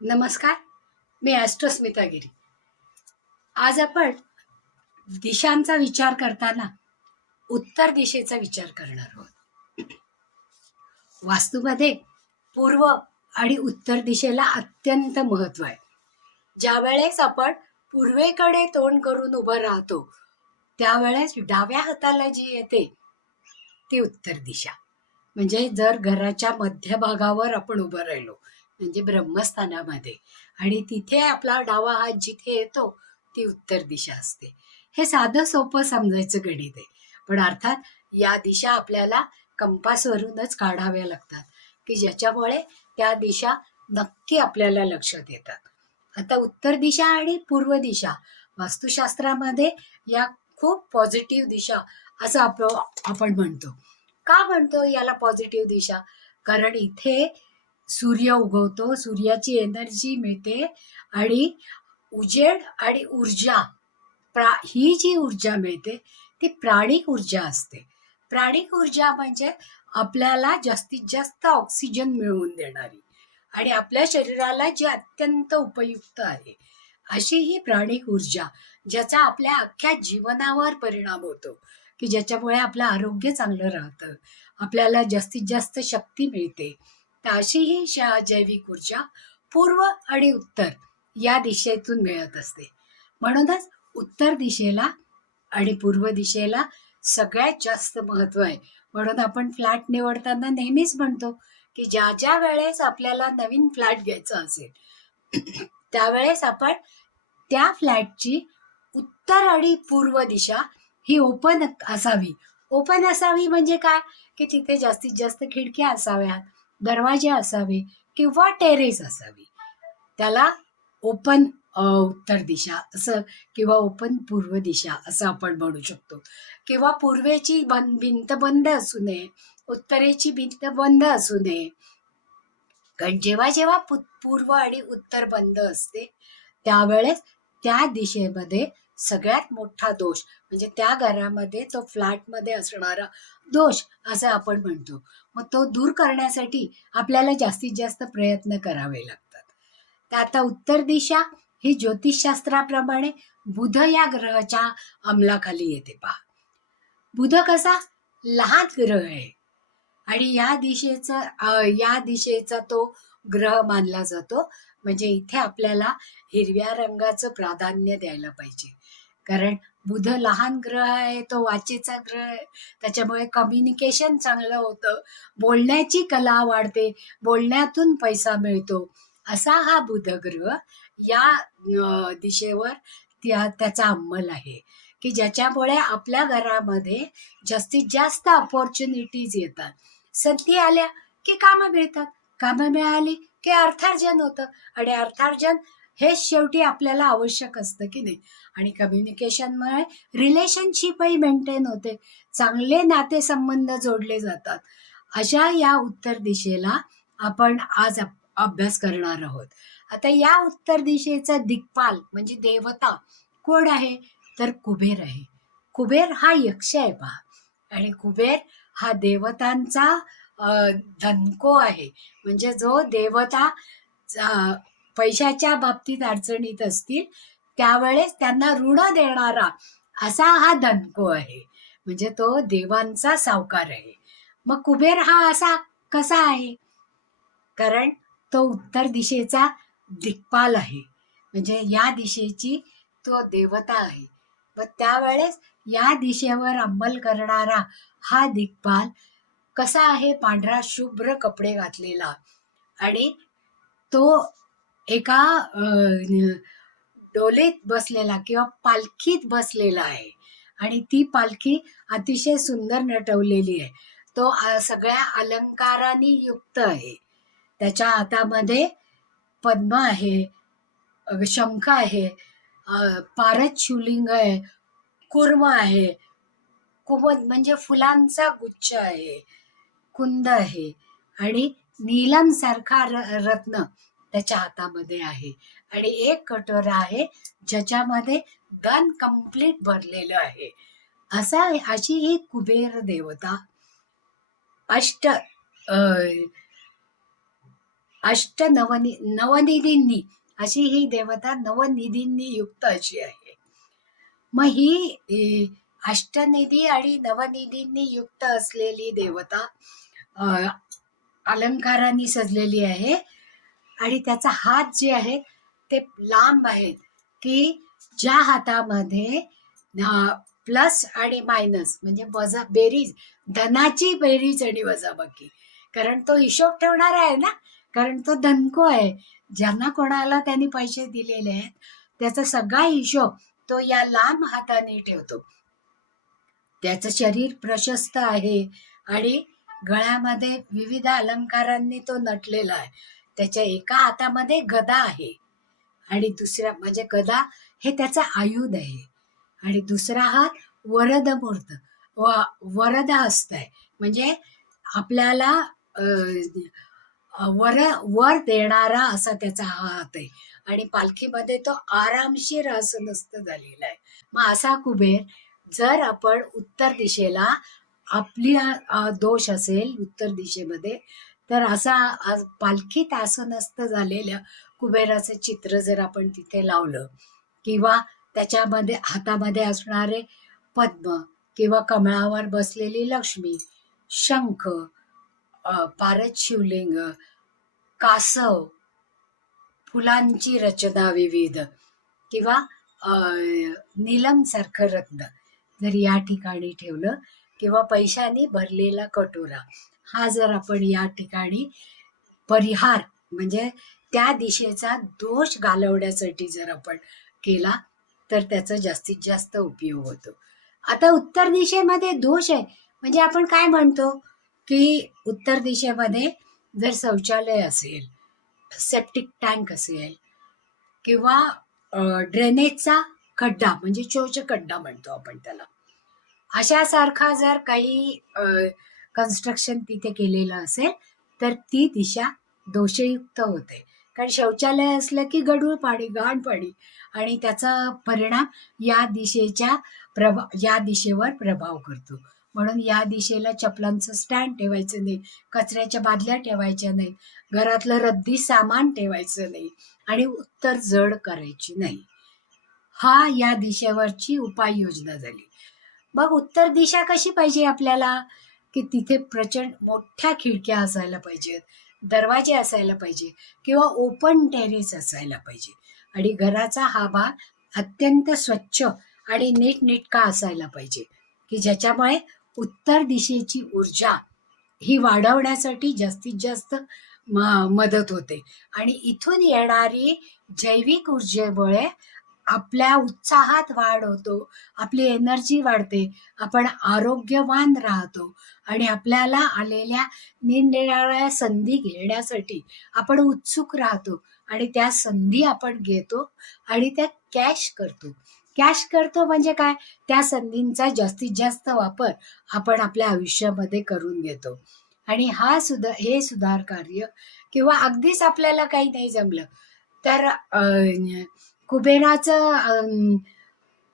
नमस्कार मी ॲस्ट्रोस्मिता गिरी. आज आपण दिशांचा विचार करताना उत्तर दिशेचा विचार करणार आहोत. वास्तूमध्ये पूर्व आणि उत्तर दिशेला अत्यंत महत्त्व आहे. ज्या वेळेस आपण पूर्वेकडे तोंड करून उभं राहतो त्यावेळेस डाव्या हाताला जी येते ती उत्तर दिशा. म्हणजे जर घराच्या मध्यभागावर आपण उभं राहिलो म्हणजे ब्रह्मस्थानामध्ये. आणि तिथे आपला डावा हात जिथे येतो ती उत्तर दिशा असते. हे साधं सोपं समजायचं गणित आहे. पण अर्थात या दिशा आपल्याला कंपासवरूनच काढाव्या लागतात. की ज्याच्यामुळे त्या दिशा नक्की आपल्याला लक्षात येतात. आता उत्तर दिशा आणि पूर्व दिशा वास्तुशास्त्रामध्ये या खूप पॉझिटिव्ह दिशा असं आपण म्हणतो. का म्हणतो याला पॉझिटिव्ह दिशा? कारण इथे सूर्य उगवतो सूर्याची एनर्जी मिळते आणि उजेड आणि ऊर्जा प्रा ही जी ऊर्जा मिळते ती प्राणिक ऊर्जा असते. प्राणिक ऊर्जा म्हणजे आपल्याला जास्तीत जास्त ऑक्सिजन मिळवून देणारी आणि आपल्या शरीराला जी अत्यंत उपयुक्त आहे अशी ही प्राणिक ऊर्जा ज्याचा आपल्या अख्ख्या जीवनावर परिणाम होतो की ज्याच्यामुळे आपलं आरोग्य चांगलं राहतं आपल्याला जास्तीत जास्त शक्ती मिळते. अशी ही शा जैविक ऊर्जा पूर्व आणि उत्तर या दिशेतून मिळत असते. म्हणूनच उत्तर दिशेला आणि पूर्व दिशेला सगळ्यात जास्त महत्त्व आहे. म्हणून आपण फ्लॅट निवडताना नेहमीच म्हणतो की ज्या ज्या वेळेस आपल्याला नवीन फ्लॅट घ्यायचा असेल त्यावेळेस आपण त्या फ्लॅटची उत्तर आणि पूर्व दिशा ही ओपन असावी. ओपन असावी म्हणजे काय? की तिथे जास्तीत जास्त खिडक्या असाव्यात. दरवाजे असावे किंवा टेरेस असावी. त्याला ओपन उत्तर दिशा असं किंवा ओपन पूर्व दिशा असं आपण म्हणू शकतो. किंवा पूर्वेची बन भिंत बंद असू नये उत्तरेची भिंत बंद असू नये. कारण जेव्हा जेव्हा पूर्व आणि उत्तर बंद असते त्यावेळेस त्या दिशेमध्ये सगळ्यात मोठा दोष म्हणजे त्या घरामध्ये तो फ्लॅटमध्ये असणारा दोष असं आपण म्हणतो. मग तो दूर करण्यासाठी आपल्याला जास्तीत जास्त प्रयत्न करावे लागतात. तर आता उत्तर दिशा ही ज्योतिषशास्त्राप्रमाणे बुध या ग्रहाच्या अंमलाखाली येते पहा. बुध कसा? लहान ग्रह आहे. आणि या दिशेचा या दिशेचा तो ग्रह मानला जातो. म्हणजे इथे आपल्याला हिरव्या रंगाचं प्राधान्य द्यायला पाहिजे. कारण बुध लहान ग्रह आहे तो वाचेचा ग्रह आहे. त्याच्यामुळे कम्युनिकेशन चांगलं होतं. बोलण्याची कला वाढते बोलण्यातून पैसा मिळतो. असा हा बुध ग्रह या दिशेवर त्या त्याचा अंमल आहे. की ज्याच्यामुळे आपल्या घरामध्ये जास्तीत जास्त अपॉर्च्युनिटीज येतात. संधी आल्या की कामं मिळतात. कामं मिळाली की अर्थार्जन होतं. आणि अर्थार्जन हे शेवटी आपल्याला आवश्यक असतं की नाही. आणि कम्युनिकेशनमुळे रिलेशनशिपही मेंटेन होते. चांगले नातेसंबंध जोडले जातात. अशा या उत्तर दिशेला आपण आज अभ्यास करणार आहोत. आता या उत्तर दिशेचा दिग्पाल म्हणजे देवता कोण आहे? तर कुबेर आहे. कुबेर हा यक्ष आहे पहा. आणि कुबेर हा देवतांचा धनको आहे. म्हणजे जो देवता पैशाच्या बाबतीत अडचणीत असतील त्यावेळेस त्यांना ऋण देणारा असा हा धनको आहे. म्हणजे तो देवांचा सावकार आहे. मग कुबेर हा असा कसा आहे? कारण तो उत्तर दिशेचा दिक्पाल आहे. म्हणजे या दिशेची तो देवता आहे. व त्यावेळेस या दिशेवर अंमल करणारा हा दिग्पाल कसा आहे? पांढरा शुभ्र कपडे घातलेला. आणि तो एका डोलेत डोलीत बसलेला किंवा पालखीत बसलेला आहे. आणि ती पालखी अतिशय सुंदर नटवलेली आहे. तो सगळ्या अलंकारांनी युक्त आहे. त्याच्या हातामध्ये पद्म आहे शंख आहे अ, पारद शिवलिंग आहे कुर्म आहे. कुमद म्हणजे फुलांचा गुच्छ आहे. कुंद आहे. आणि नीलम सारखा र- रत्न. त्याच्या हातामध्ये आहे. आणि एक कटोरा आहे ज्याच्यामध्ये गन कंप्लीट भरलेलं आहे. असा अशी ही कुबेर देवता. अष्ट अष्ट नवनि नवनिधींनी अशी ही देवता नवनिधींनी युक्त अशी आहे. मग ही अष्टनिधी आणि नवनिधींनी युक्त असलेली देवता अलंकारांनी सजलेली आहे. आणि त्याचा हात जे आहे ते लांब आहेत की ज्या हातामध्ये प्लस आणि मायनस म्हणजे वजा बेरीज धनाची बेरीज आणि वजाबाकी. कारण तो हिशोब ठेवणारा आहे ना? कारण तो धनको आहे. ज्यांना कोणाला त्यांनी पैसे दिलेले आहेत त्याचा सगळा हिशोब तो या लांब हाताने ठेवतो. त्याचं शरीर प्रशस्त आहे आणि गळ्यामध्ये विविध अलंकारांनी तो नटलेला आहे. त्याच्या एका हातामध्ये गदा आहे. आणि दुसऱ्या म्हणजे गदा हे त्याचं आयुध आहे. आणि दुसरा हात वरद मूर्त व वरद हस्त आहे म्हणजे आपल्याला वर वर देणारा असा त्याचा हा हात आहे. आणि पालखीमध्ये तो आरामशीर आसनस्थ झालेला आहे. मग असा कुबेर जर आपण उत्तर दिशेला आपली दोष असेल उत्तर दिशेमध्ये तर असा आज पालखीत आसनस्थ झालेल्या कुबेराचं चित्र जर आपण तिथे लावलं किंवा त्याच्यामध्ये हातामध्ये असणारे पद्म किंवा कमळावर बसलेली लक्ष्मी शंख पारद शिवलिंग कासव फुलांची रचना विविध किंवा नीलम सारखं रत्न जर या ठिकाणी ठेवलं किंवा पैशाने भरलेला कटोरा हा जर आपण या ठिकाणी परिहार म्हणजे त्या दिशेचा दोष घालवण्यासाठी जर आपण केला तर त्याचा जास्तीत जास्त उपयोग होतो. आता उत्तर दिशेमध्ये दोष आहे. म्हणजे आपण काय म्हणतो? की उत्तर दिशेमध्ये जर शौचालय असेल सेप्टिक टँक असेल किंवा ड्रेनेजचा खड्डा म्हणजे चोच खड्डा म्हणतो आपण त्याला. अशासारखा जर काही कन्स्ट्रक्शन तिथे केलेलं असेल तर ती दिशा दोषयुक्त होते. कारण शौचालय असलं की गढूळ पाणी घाण पाणी आणि त्याचा परिणाम या दिशेच्या प्रभा या दिशेवर प्रभाव करतो. म्हणून या दिशेला चपलांचं स्टँड ठेवायचं नाही कचऱ्याच्या बादल्या ठेवायच्या नाहीत घरातलं रद्दी सामान ठेवायचं नाही आणि उत्तर जड करायची नाही. हा या दिशेवरची उपाययोजना झाली. मग उत्तर दिशा कशी पाहिजे आपल्याला? की तिथे प्रचंड मोठ्या खिडक्या असायला पाहिजेत दरवाजे असायला पाहिजे किंवा ओपन टेरेस असायला पाहिजे. आणि घराचा हा भाग अत्यंत स्वच्छ आणि नीटनेटका असायला पाहिजे की ज्याच्यामुळे उत्तर दिशेची ऊर्जा ही वाढवण्यासाठी जास्तीत जास्त मदत होते. आणि इथून येणारी जैविक ऊर्जेमुळे आपल्या उत्साहात वाढ होतो आपली एनर्जी वाढते आपण आरोग्यवान राहतो आणि आपल्याला आलेल्या निरनिराळ्या संधी घेण्यासाठी आपण उत्सुक राहतो आणि त्या संधी आपण घेतो आणि त्या कॅश करतो. कॅश करतो म्हणजे काय? त्या संधींचा जास्तीत जास्त वापर आपण आपल्या आयुष्यामध्ये करून घेतो. आणि हा सुद्धा हे सुधार कार्य किंवा अगदीच आपल्याला काही नाही जमलं तर कुबेराचं अं,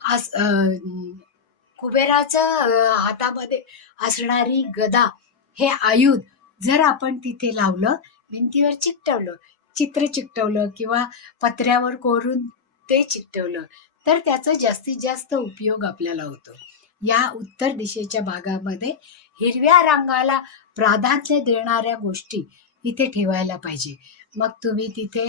आस- कुबेराचं हातामध्ये असणारी गदा हे आयुध जर आपण तिथे लावलं भिंतीवर चिकटवलं चित्र चिकटवलं किंवा पत्र्यावर कोरून ते चिकटवलं तर त्याचा जास्तीत जास्त उपयोग आपल्याला होतो. या उत्तर दिशेच्या भागामध्ये हिरव्या रंगाला प्राधान्य देणाऱ्या गोष्टी इथे ठेवायला पाहिजे. मग तुम्ही तिथे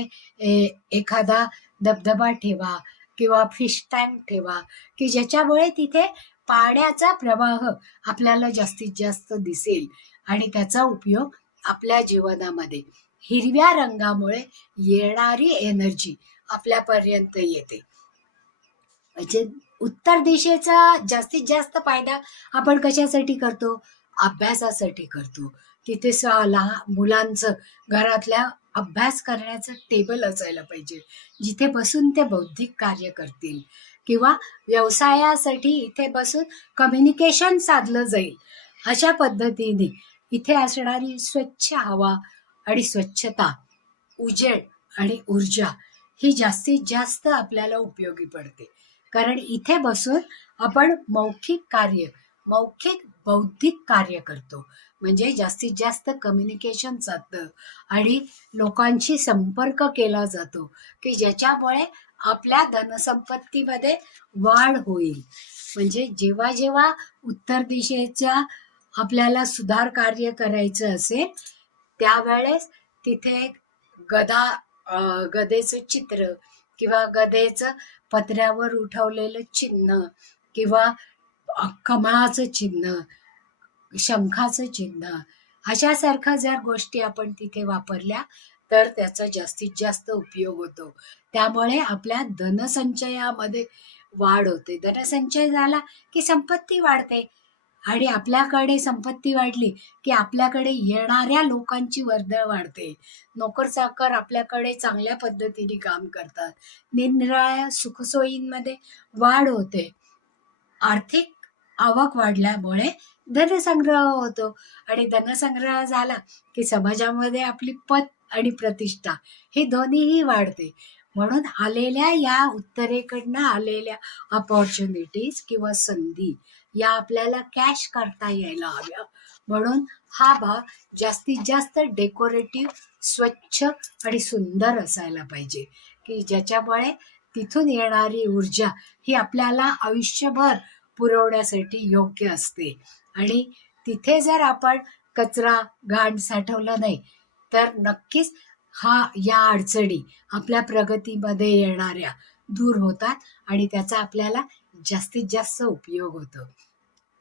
एखादा धबधबा ठेवा किंवा फिश टँक ठेवा की ज्याच्यामुळे तिथे पाण्याचा प्रवाह आपल्याला जास्तीत जास्त दिसेल आणि त्याचा उपयोग आपल्या जीवनामध्ये हिरव्या रंगामुळे येणारी एनर्जी आपल्यापर्यंत येते. म्हणजे उत्तर दिशेचा जास्तीत जास्त फायदा आपण कशासाठी करतो? अभ्यासासाठी करतो. तिथे स लहान मुलांचं घरातल्या अभ्यास करण्याचं टेबल असायला पाहिजे. जिथे बसून ते बौद्धिक कार्य करतील. किंवा व्यवसायासाठी इथे बसून कम्युनिकेशन साधलं जाईल. अशा पद्धतीने इथे असणारी स्वच्छ हवा आणि स्वच्छता उजेड आणि ऊर्जा ही जास्तीत जास्त आपल्याला उपयोगी पडते. कारण इथे बसून आपण मौखिक कार्य मौखिक बौद्धिक कार्य करतो. म्हणजे जास्तीत जास्त कम्युनिकेशन जातं आणि लोकांशी संपर्क केला जातो की ज्याच्यामुळे आपल्या धनसंपत्तीमध्ये वाढ होईल. म्हणजे जेव्हा जेव्हा उत्तर दिशेच्या आपल्याला सुधार कार्य करायचं असेल त्यावेळेस तिथे गदा गदेचं चित्र किंवा गदेचं पत्र्यावर उठवलेलं चिन्ह किंवा कमळाचं चिन्ह शंखाचं चिन्ह. अशासारख्या जर गोष्टी आपण तिथे वापरल्या तर त्याचा जास्तीत जास्त उपयोग होतो. त्यामुळे आपल्या धनसंचयामध्ये वाढ होते. धनसंचय झाला की संपत्ती वाढते. आणि आपल्याकडे संपत्ती वाढली की आपल्याकडे येणाऱ्या लोकांची वर्दळ वाढते. नोकर चाकर आपल्याकडे चांगल्या पद्धतीने काम करतात. निरनिराळ्या सुखसोयींमध्ये वाढ होते. आर्थिक आवक वाढल्यामुळे धनसंग्रह होतो. आणि धनसंग्रह झाला की समाजामध्ये आपली पत आणि प्रतिष्ठा हे दोन्हीही वाढते. म्हणून आलेल्या या उत्तरेकडनं आलेल्या अपॉर्च्युनिटीज किंवा संधी या आपल्याला कॅश करता यायला हव्या. म्हणून हा भाग जास्तीत जास्त डेकोरेटिव्ह स्वच्छ आणि सुंदर असायला पाहिजे. की ज्याच्यामुळे तिथून येणारी ऊर्जा ही आपल्याला आयुष्यभर पुरवण्यासाठी योग्य असते. आणि तिथे जर आपण कचरा घाण साठवला नाही तर नक्कीच हा या अडचणी आपल्या प्रगतीमध्ये येणाऱ्या दूर होतात आणि त्याचा आपल्याला जास्तीत जास्त उपयोग होतो.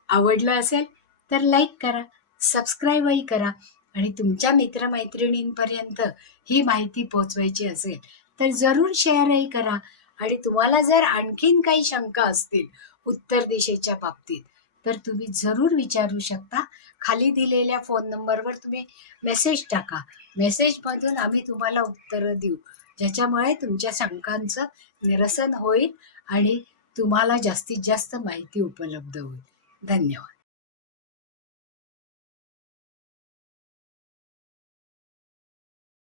आवडलं असेल तर लाईक करा सबस्क्राईबही करा आणि तुमच्या मित्रमैत्रिणींपर्यंत ही माहिती पोचवायची असेल तर जरूर शेअरही करा आणि तुम्हाला जर आणखीन काही शंका असतील उत्तर दिशेच्या बाबतीत तर तुम्ही जरूर विचारू शकता. खाली दिलेल्या फोन नंबरवर तुम्ही मेसेज टाका. मेसेजमधून आम्ही तुम्हाला उत्तरं देऊ. ज्याच्यामुळे तुमच्या शंकांचं निरसन होईल आणि तुम्हाला जास्तीत जास्त माहिती उपलब्ध होईल. धन्यवाद.